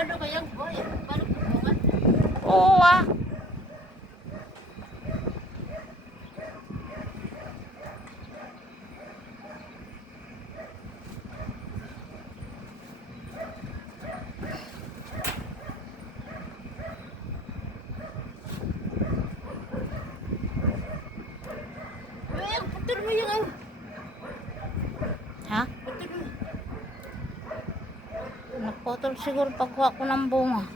Sigurado kayang boy. Paano pupungan? Oo ah. Ay, putol mo yung Ha? putol mo. Naputol siguro pagkuha ko ng bunga.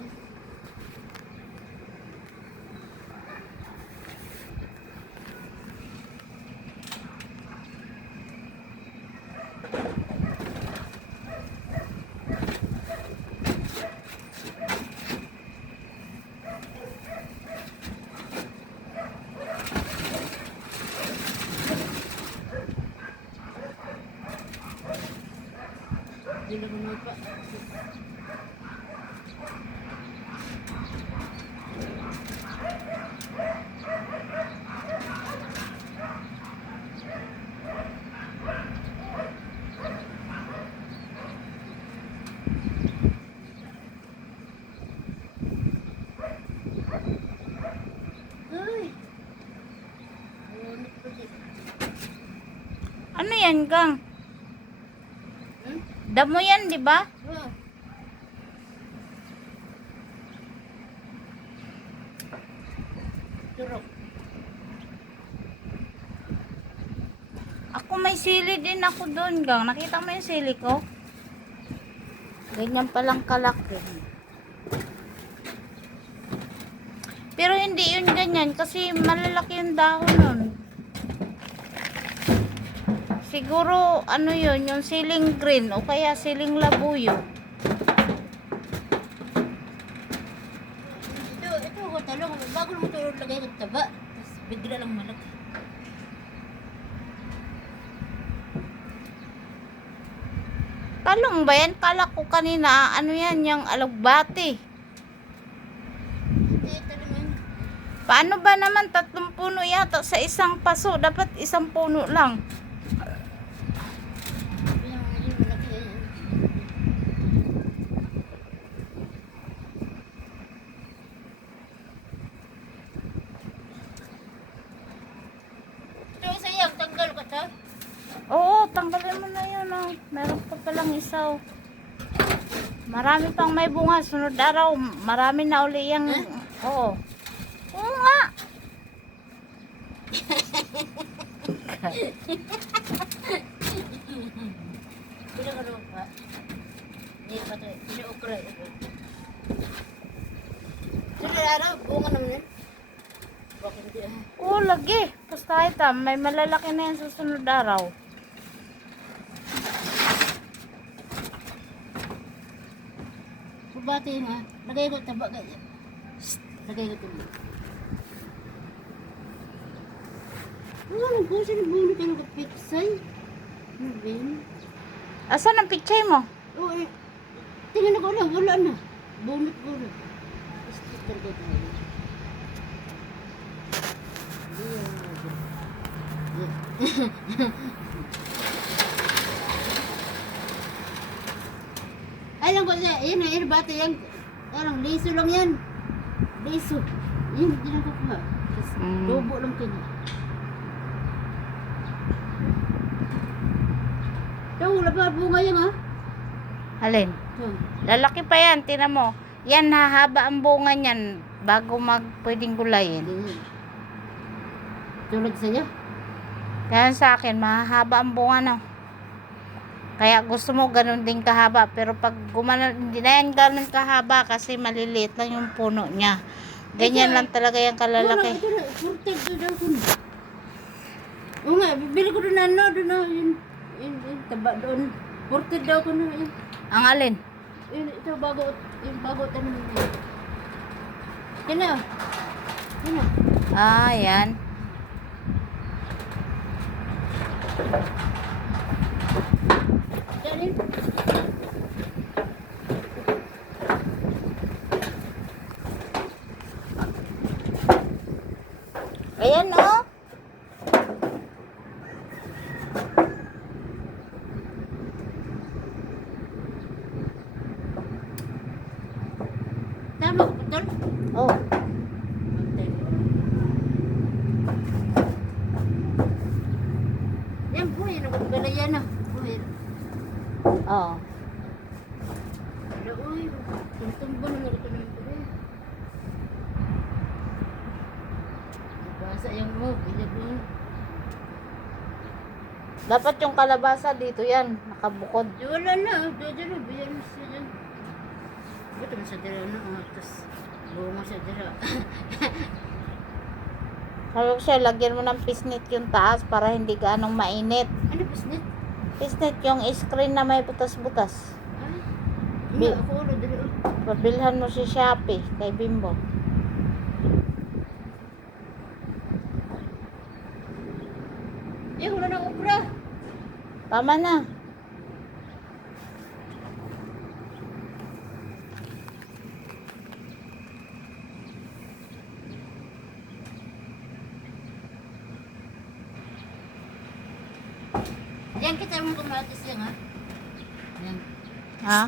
Hindi na gano'n pa. Ay. Ayun, pwede. Ano yan, Gang? Hmm? Damo yan, di ba? Ah. Turok. Ako may sili din ako doon, Gang. Nakita mo yung sili ko? Ganyan palang kalaki. Pero hindi yun ganyan kasi malalaki yung dahon nun. Siguro, ano yun, yung siling green o kaya siling labuyo. Ito ko talong. Bago mo ito lagay ng taba. Tapos bigla lang malaki. Talong ba yan? Kala ko kanina, ano yan, yung alugbati. Hindi, talong yan. Paano ba naman 3 puno yata sa isang paso? Dapat isang puno lang. Yung malaki yan. Ito sayang, tanggal ka ta. Oo, tanggalin mo na yun. Oh. Meron pa palang isaw. Marami pang may bunga. Sunod araw, marami na uli yung... Oo. Oo nga. Pinakaro pa. Hindi pa ito. Pinaukra. Sige, araw, bunga naman yan. Bakit hindi ah? Oo, lagi. Basta ito, may malalaki na yan sa sunod araw. Bubati yun ha. Lagay ko taba ganyan. Lagay ko tuloy. Ano po siya nabuno ka nakapiksay? Ano ba yun? Asan ang pichay mo? Oo eh. Tingnan ako lang, wala na. Bunot-bunot. Sticker ko tayo. Alam ko siya, yun na, yun bata yan. Parang liso lang yan. Liso. Yun, hindi na kukuha. Lobo lang kanya. Ito, wala pa bunga yan ha. Alin? Ito. Lalaki pa yan, tinan mo. Yan, hahaba ang bunga niyan bago pwedeng gulayin. Ganyan. Tulad sa'yo. Kaya sa akin, mahahaba ang bunga no. Kaya gusto mo ganun din kahaba. Pero pag hindi na yan ganun kahaba kasi maliliit lang yung puno niya. Ganyan lang talaga yung kalalaki. Ito na, furtag to daw ko. Oo nga, bibili ko doon ano, doon na, yun, taba doon. Furtag daw ko na, yun. Ang alin? Yun, ito, yung bago tanim na yun. Yan na, yan na. Ah, yan. Yan, yun. Ayan oh. mo, putol. Oh. Yan, buhay. Nagpagalayan na. Buhay. Oh. Wala, uy. Tumtumbo na nga ko naman ko rin. Basa yung mo. Bilag mo. Dapat yung kalabasa dito yan, nakabukod. Di wala na. Dito na. Biyan mo siya dyan. Ba't naman sa dira na? Tapos bunga sa dira. Sabi ko siya, lagyan mo ng pisnit yung taas para hindi ganong mainit. Ano bisnet? Pisnit yung screen na may butas-butas. Ay. Hindi ako ulo. Dali. Pabilhan mo si Shopee kay Bimbo. Eh, wala na obra. Tama na. Yan kita mo kamatis yan ha. Yan. Ha?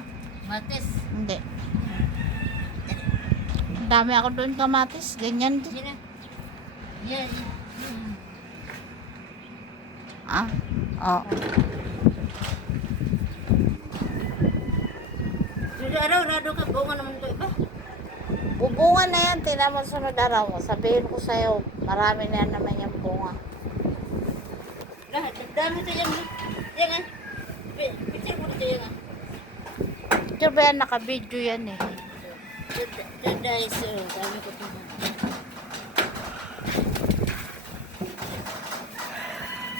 Matis. Hindi. Ang dami ako doon kamatis. Ganyan din. Yan na. Yan. Ah? Oh. Sudah araw, rado ka. Bunga naman ito iba. Bubunga na yan. Tingnan mo sunod araw. Sabihin ko sa'yo, marami na naman yung bunga. Lahat. Dami ito yan. Yan ha. Picture mo ito yan ha. Picture ba yan? Naka-video yan eh. Dahil so, dami ko ito.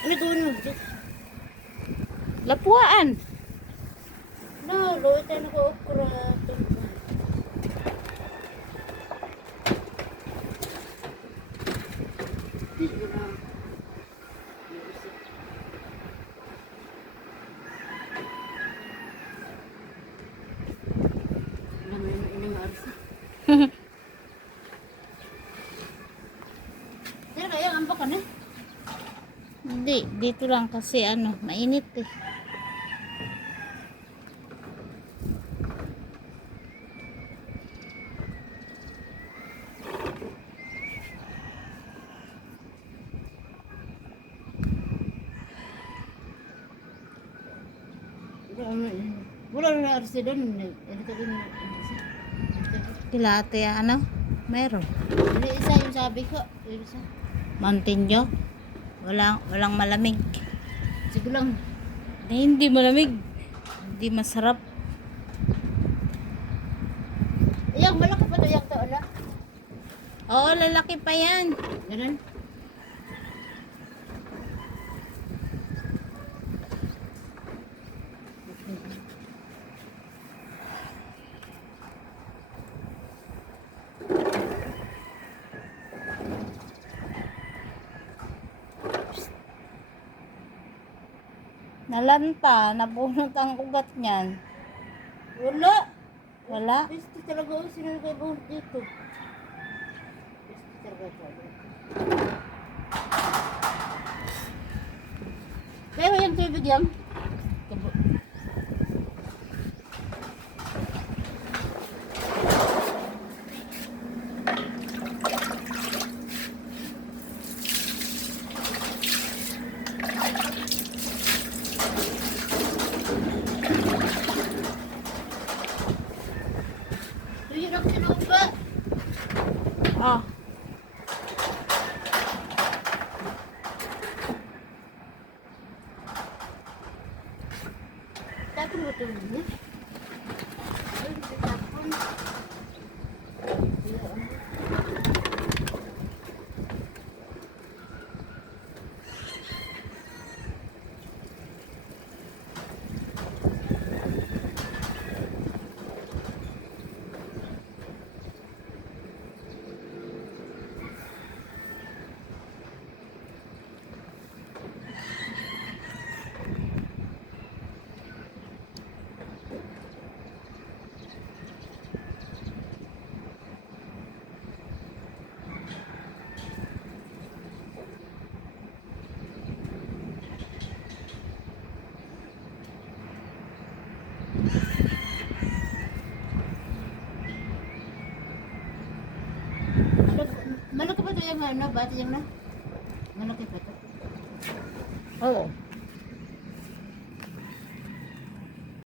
Ano gawin mo? Lapuan. No, loy tayo na ko okra. Pero kaya ang ambak ka na. Hindi. Dito lang kasi ano, mainit eh. Wala na arsi doon. Ano ka din? Kilate ano? Meron. Hindi isa yung sabi ko. Yung isa. Mountain Dew. Walang malamig. Sige lang. Hindi malamig. Hindi masarap. Iyang malaki pa ito yung taon na. Oo, lalaki pa yan. Ganun. Nalanta, nabunot ang ugat niyan. Wala. Wala. Besti talaga o sinunod kayo buhok dito. Besti talaga talaga. Pero yung tubig yan. Tuyo na kasi na ba? Oh. Tapon mo tubig niya. Ay, tapon. ano, bata yung na. Malaki pa to. Oo.